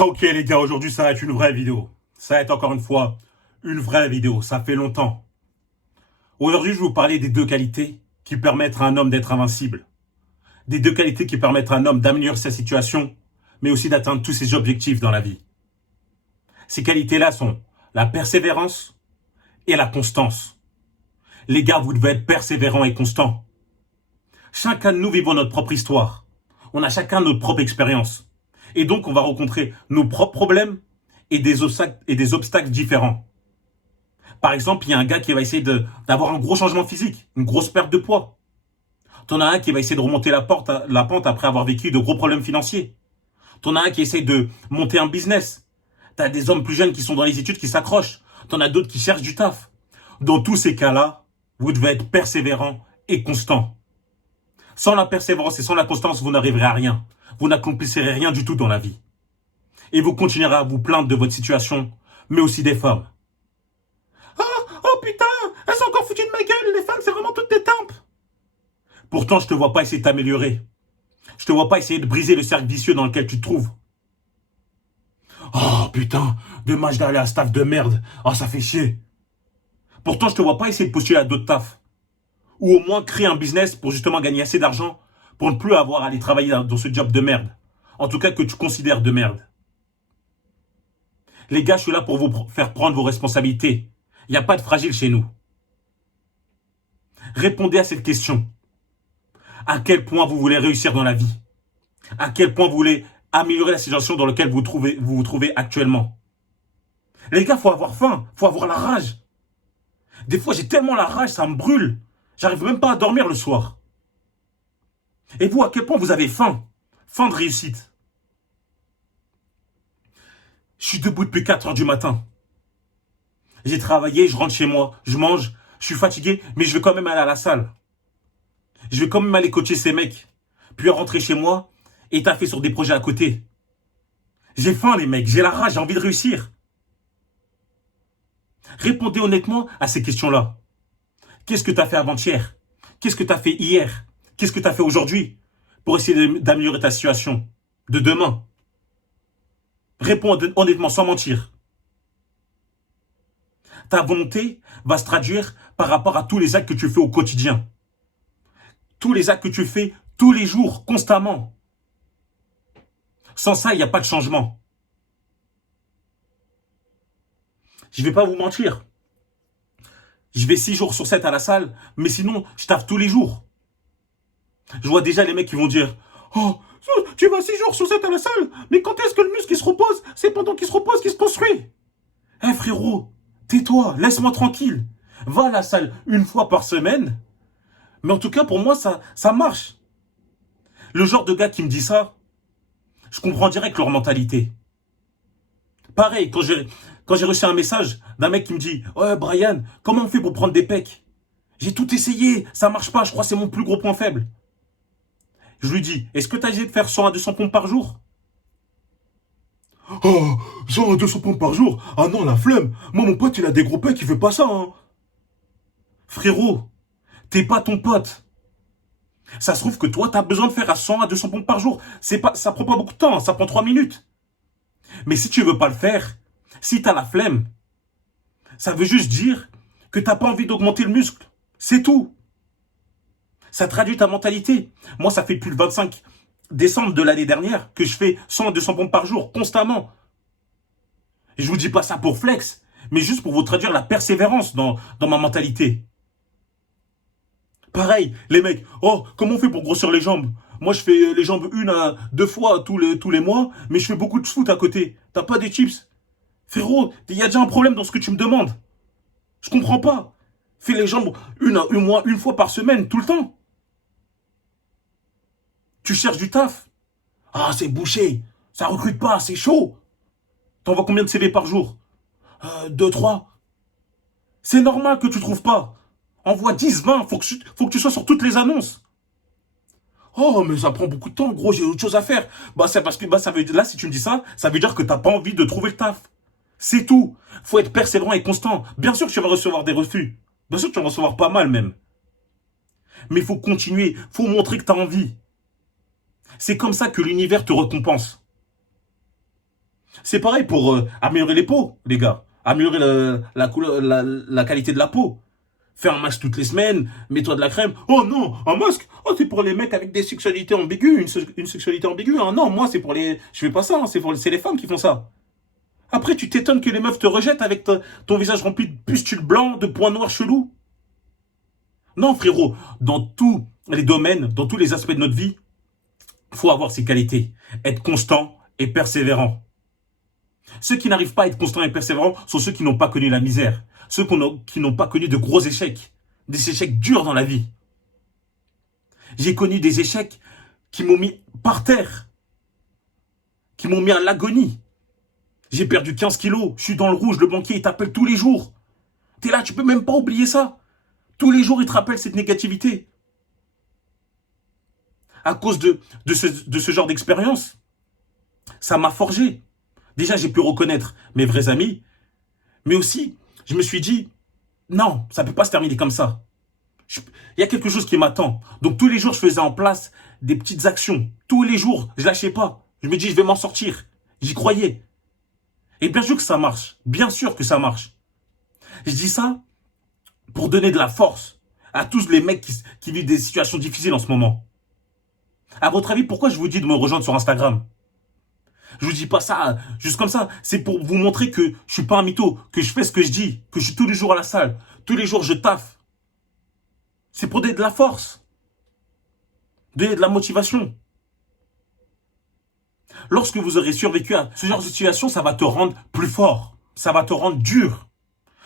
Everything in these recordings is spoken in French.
Ok les gars, aujourd'hui ça va être une vraie vidéo. Ça va être encore une fois une vraie vidéo, ça fait longtemps. Aujourd'hui je vais vous parler des deux qualités qui permettent à un homme d'être invincible. Des deux qualités qui permettent à un homme d'améliorer sa situation, mais aussi d'atteindre tous ses objectifs dans la vie. Ces qualités-là sont la persévérance et la constance. Les gars, vous devez être persévérants et constants. Chacun de nous vivons notre propre histoire. On a chacun notre propre expérience. Et donc on va rencontrer nos propres problèmes et des obstacles différents. Par exemple, il y a un gars qui va essayer d'avoir un gros changement physique, une grosse perte de poids. T'en as un qui va essayer de remonter la pente après avoir vécu de gros problèmes financiers. T'en as un qui essaie de monter un business. T'as des hommes plus jeunes qui sont dans les études qui s'accrochent. T'en as d'autres qui cherchent du taf. Dans tous ces cas-là, vous devez être persévérant et constant. Sans la persévérance et sans la constance, vous n'arriverez à rien. Vous n'accomplirez rien du tout dans la vie. Et vous continuerez à vous plaindre de votre situation, mais aussi des femmes. Oh putain, elles sont encore foutues de ma gueule, les femmes c'est vraiment toutes des tempes. Pourtant je te vois pas essayer de t'améliorer. Je te vois pas essayer de briser le cercle vicieux dans lequel tu te trouves. Oh putain, dommage d'aller à ce taf de merde. Oh ça fait chier. Pourtant je te vois pas essayer de postuler à d'autres tafs. Ou au moins créer un business pour justement gagner assez d'argent pour ne plus avoir à aller travailler dans ce job de merde. En tout cas que tu considères de merde. Les gars, je suis là pour vous faire prendre vos responsabilités. Il n'y a pas de fragile chez nous. Répondez à cette question. À quel point vous voulez réussir dans la vie? À quel point vous voulez améliorer la situation dans laquelle vous vous trouvez actuellement? Les gars, faut avoir faim, faut avoir la rage. Des fois, j'ai tellement la rage, ça me brûle. J'arrive même pas à dormir le soir. Et vous, à quel point vous avez faim? Faim de réussite. Je suis debout depuis 4 heures du matin. J'ai travaillé, je rentre chez moi, je mange, je suis fatigué, mais je vais quand même aller à la salle. Je vais quand même aller coacher ces mecs. Puis rentrer chez moi et taffer sur des projets à côté. J'ai faim les mecs, j'ai la rage, j'ai envie de réussir. Répondez honnêtement à ces questions-là. Qu'est-ce que tu as fait avant-hier? Qu'est-ce que tu as fait hier? Qu'est-ce que tu as fait aujourd'hui? Pour essayer d'améliorer ta situation de demain. Réponds honnêtement, sans mentir. Ta volonté va se traduire par rapport à tous les actes que tu fais au quotidien. Tous les actes que tu fais tous les jours, constamment. Sans ça, il n'y a pas de changement. Je ne vais pas vous mentir. Je vais 6 jours sur 7 à la salle, mais sinon, je taffe tous les jours. Je vois déjà les mecs qui vont dire « Oh, tu vas 6 jours sur 7 à la salle, mais quand est-ce que le muscle il se repose? C'est pendant qu'il se repose qu'il se construit. » Eh frérot, tais-toi, laisse-moi tranquille. Va à la salle une fois par semaine. Mais en tout cas, pour moi, ça marche. Le genre de gars qui me dit ça, je comprends direct leur mentalité. Pareil, quand j'ai reçu un message d'un mec qui me dit « Ouais, Brian, comment on fait pour prendre des pecs? J'ai tout essayé, ça marche pas, je crois que c'est mon plus gros point faible. » Je lui dis « Est-ce que tu as essayé de faire 100 à 200 pompes par jour ?» Oh, 100 à 200 pompes par jour? Ah non, la flemme. Moi, mon pote, il a des gros pecs, il fait pas ça, hein. Frérot, t'es pas ton pote. Ça se trouve que toi, t'as besoin de faire à 100 à 200 pompes par jour. Ça prend pas beaucoup de temps, ça prend 3 minutes. Mais si tu veux pas le faire, si t'as la flemme, ça veut juste dire que t'as pas envie d'augmenter le muscle. C'est tout. Ça traduit ta mentalité. Moi, ça fait depuis le 25 décembre de l'année dernière que je fais 100 à 200 pompes par jour, constamment. Et je vous dis pas ça pour flex, mais juste pour vous traduire la persévérance dans ma mentalité. Pareil, les mecs, oh, comment on fait pour grossir les jambes? Moi, je fais les jambes 1 à 2 fois tous les mois, mais je fais beaucoup de foot à côté. T'as pas des chips? Frérot, il y a déjà un problème dans ce que tu me demandes. Je comprends pas. Fais les jambes une fois par semaine, tout le temps. Tu cherches du taf. Ah, c'est bouché. Ça recrute pas, c'est chaud. T'envoies combien de CV par jour? 2, 3. C'est normal que tu trouves pas. Envoie 10, 20, faut que tu sois sur toutes les annonces. Oh, mais ça prend beaucoup de temps, gros, j'ai autre chose à faire. Bah, c'est parce que, ça veut dire, là, si tu me dis ça, ça veut dire que t'as pas envie de trouver le taf. C'est tout. Faut être persévérant et constant. Bien sûr que tu vas recevoir des refus. Bien sûr que tu vas en recevoir pas mal, même. Mais il faut continuer. Faut montrer que t'as envie. C'est comme ça que l'univers te récompense. C'est pareil pour améliorer les peaux, les gars. Améliorer la couleur, la qualité de la peau. Fais un masque toutes les semaines, mets-toi de la crème. Oh non, un masque, oh c'est pour les mecs avec des sexualités ambiguës, une sexualité ambiguë. Ah non, moi c'est pour les... Je fais pas ça, hein, c'est les femmes qui font ça. Après tu t'étonnes que les meufs te rejettent avec ton visage rempli de pustules blancs, de points noirs chelous. Non frérot, dans tous les domaines, dans tous les aspects de notre vie, faut avoir ces qualités. Être constant et persévérant. Ceux qui n'arrivent pas à être constants et persévérants sont ceux qui n'ont pas connu la misère. Ceux qui n'ont pas connu de gros échecs. Des échecs durs dans la vie. J'ai connu des échecs qui m'ont mis par terre. Qui m'ont mis à l'agonie. J'ai perdu 15 kilos. Je suis dans le rouge. Le banquier, il t'appelle tous les jours. T'es là, tu peux même pas oublier ça. Tous les jours, il te rappelle cette négativité. À cause de ce genre d'expérience, ça m'a forgé. Déjà, j'ai pu reconnaître mes vrais amis. Mais aussi, je me suis dit, non, ça ne peut pas se terminer comme ça. Il y a quelque chose qui m'attend. Donc, tous les jours, je faisais en place des petites actions. Tous les jours, je lâchais pas. Je me dis, je vais m'en sortir. J'y croyais. Et bien sûr que ça marche. Bien sûr que ça marche. Je dis ça pour donner de la force à tous les mecs qui vivent des situations difficiles en ce moment. À votre avis, pourquoi je vous dis de me rejoindre sur Instagram ? Je vous dis pas ça juste comme ça. C'est pour vous montrer que je suis pas un mytho, que je fais ce que je dis, que je suis tous les jours à la salle. Tous les jours, je taffe. C'est pour donner de la force. Donner de la motivation. Lorsque vous aurez survécu à ce genre de situation, ça va te rendre plus fort. Ça va te rendre dur.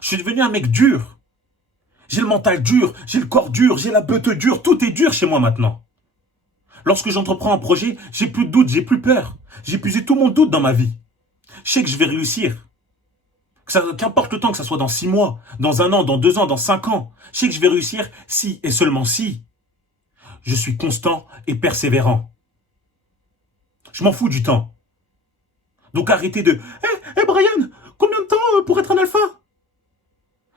Je suis devenu un mec dur. J'ai le mental dur, j'ai le corps dur, j'ai la beute dure. Tout est dur chez moi maintenant. Lorsque j'entreprends un projet, j'ai plus de doute, j'ai plus peur. J'ai épuisé tout mon doute dans ma vie. Je sais que je vais réussir. Qu'importe le temps, que ça soit dans 6 mois, dans 1 an, dans 2 ans, dans 5 ans. Je sais que je vais réussir si et seulement si je suis constant et persévérant. Je m'en fous du temps. Donc arrêtez de... Hé Brian, combien de temps pour être un alpha ?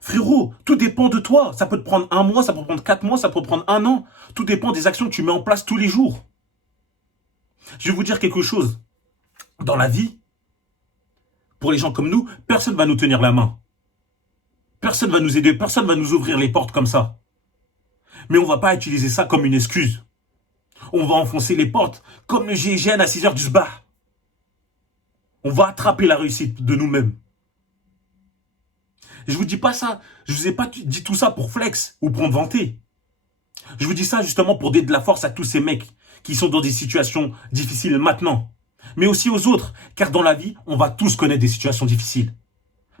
Frérot, tout dépend de toi. Ça peut te prendre 1 mois, ça peut te prendre 4 mois, ça peut te prendre 1 an. Tout dépend des actions que tu mets en place tous les jours. Je vais vous dire quelque chose. Dans la vie, pour les gens comme nous, personne ne va nous tenir la main. Personne ne va nous aider, personne ne va nous ouvrir les portes comme ça. Mais on ne va pas utiliser ça comme une excuse. On va enfoncer les portes comme le GIGN à 6h du SBA. On va attraper la réussite de nous-mêmes. Je vous dis pas ça, je vous ai pas dit tout ça pour flex ou pour me vanter. Je vous dis ça justement pour donner de la force à tous ces mecs qui sont dans des situations difficiles maintenant. Mais aussi aux autres, car dans la vie, on va tous connaître des situations difficiles.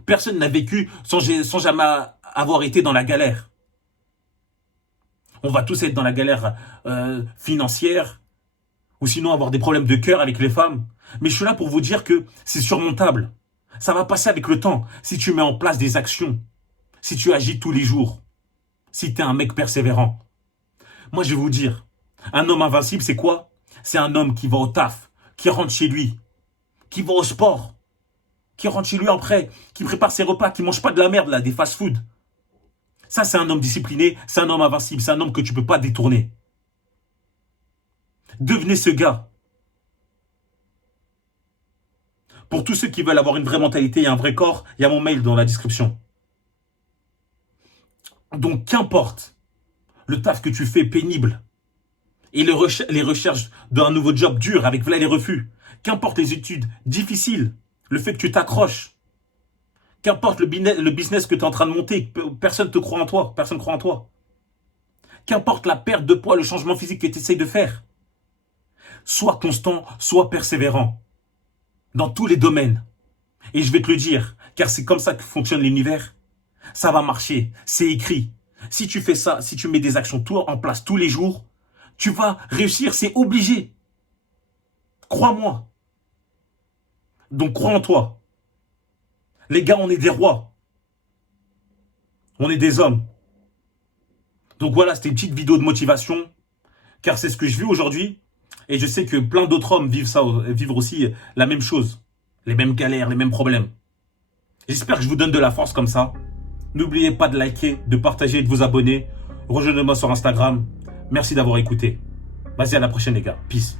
Personne n'a vécu sans jamais avoir été dans la galère. On va tous être dans la galère financière, ou sinon avoir des problèmes de cœur avec les femmes. Mais je suis là pour vous dire que c'est surmontable. Ça va passer avec le temps, si tu mets en place des actions, si tu agis tous les jours, si tu es un mec persévérant. Moi, je vais vous dire, un homme invincible, c'est quoi? C'est un homme qui va au taf, qui rentre chez lui, qui va au sport, qui rentre chez lui après, qui prépare ses repas, qui mange pas de la merde, là, des fast-food. Ça, c'est un homme discipliné, c'est un homme invincible, c'est un homme que tu peux pas détourner. Devenez ce gars. Pour tous ceux qui veulent avoir une vraie mentalité et un vrai corps, il y a mon mail dans la description. Donc, qu'importe le taf que tu fais pénible et les recherches d'un nouveau job dur avec les refus, qu'importe les études difficiles, le fait que tu t'accroches, qu'importe le business que tu es en train de monter, personne ne croit en toi, personne ne croit en toi. Qu'importe la perte de poids, le changement physique que tu essayes de faire, sois constant, sois persévérant. Dans tous les domaines. Et je vais te le dire, car c'est comme ça que fonctionne l'univers. Ça va marcher, c'est écrit. Si tu fais ça, si tu mets des actions en place tous les jours, tu vas réussir, c'est obligé. Crois-moi. Donc crois en toi. Les gars, on est des rois. On est des hommes. Donc voilà, c'était une petite vidéo de motivation, car c'est ce que je vis aujourd'hui. Et je sais que plein d'autres hommes vivent aussi la même chose. Les mêmes galères, les mêmes problèmes. J'espère que je vous donne de la force comme ça. N'oubliez pas de liker, de partager et de vous abonner. Rejoignez-moi sur Instagram. Merci d'avoir écouté. Vas-y, à la prochaine les gars. Peace.